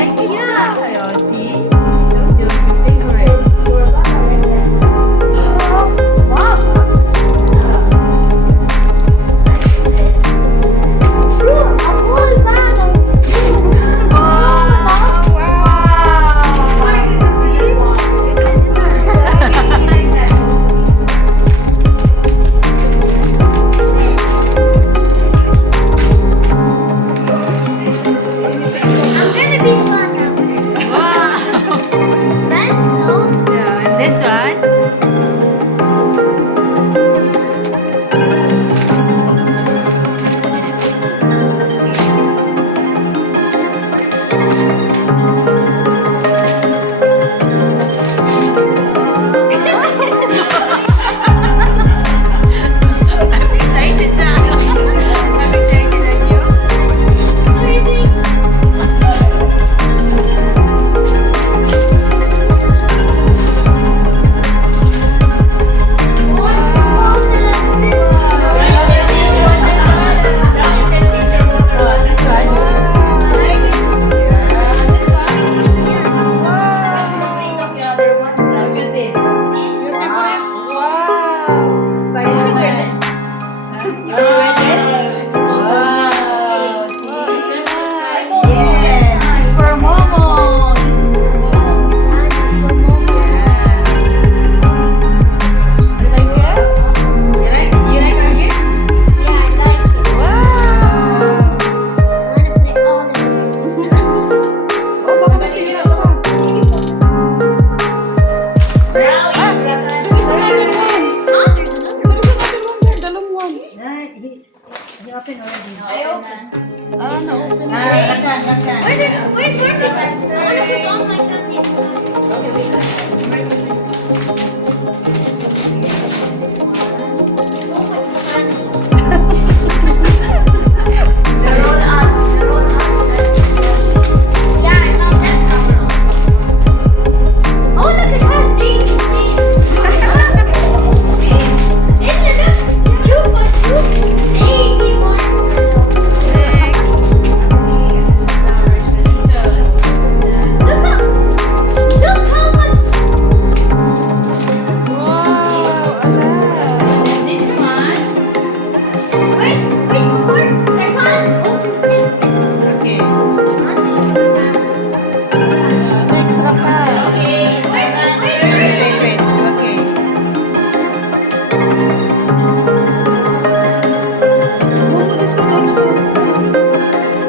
like it? Yeah. See? Don't you? Your favorite. Wow. This one? I'm excited, Sarah. I'm excited at you. This one? Look at this. Spider-Man. You want to wear this? Wow. See? Yes. This is for Momo. This is for Momo. Yeah. You like our gifts? He opened already. Not done. This one. Okay. Wait. Okay.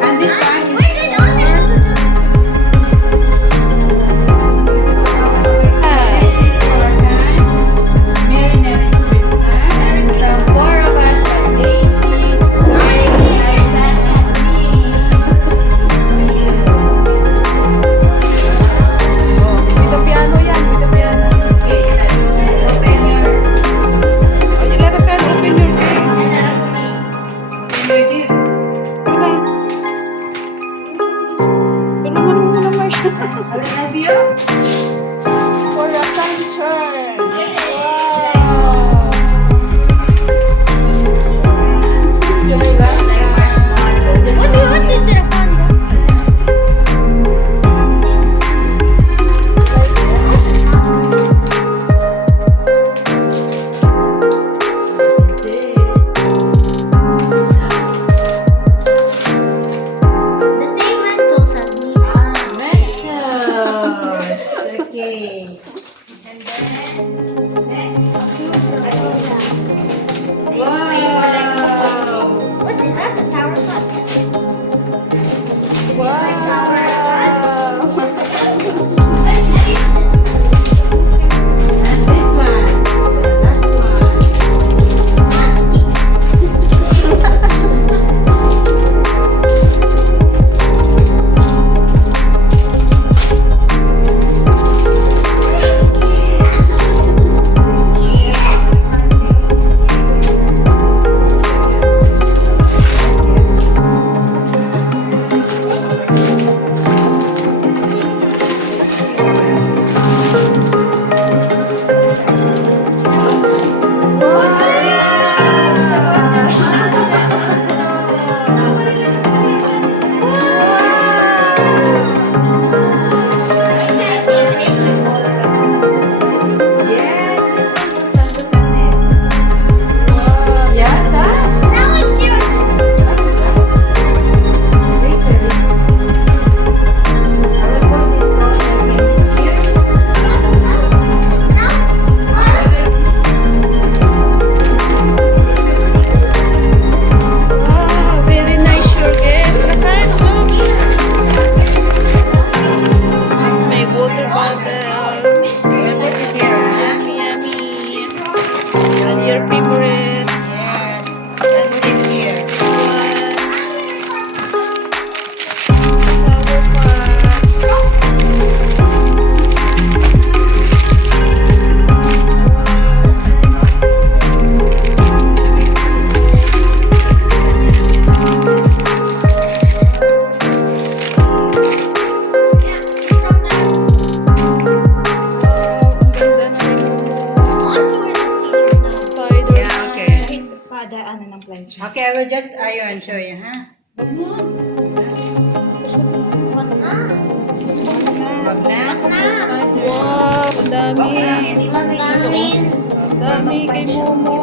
And this one is Merry Christmas from four of us, from Daisy, Isaac, and me. Okay, open your gift. I love you. For a sunshine. Okay. And then, next, Wow. What is that? The sour puff? Wow. And this one. The last one. Your favorite. Yes. And what is here? Flower pot. Ang ganda na rin mo. Spider. Yeah, okay. Padaan na ng plancha. Okay, I will just iron show you, huh? Wag na. Wow, ang dami. Ang dami kay Momo.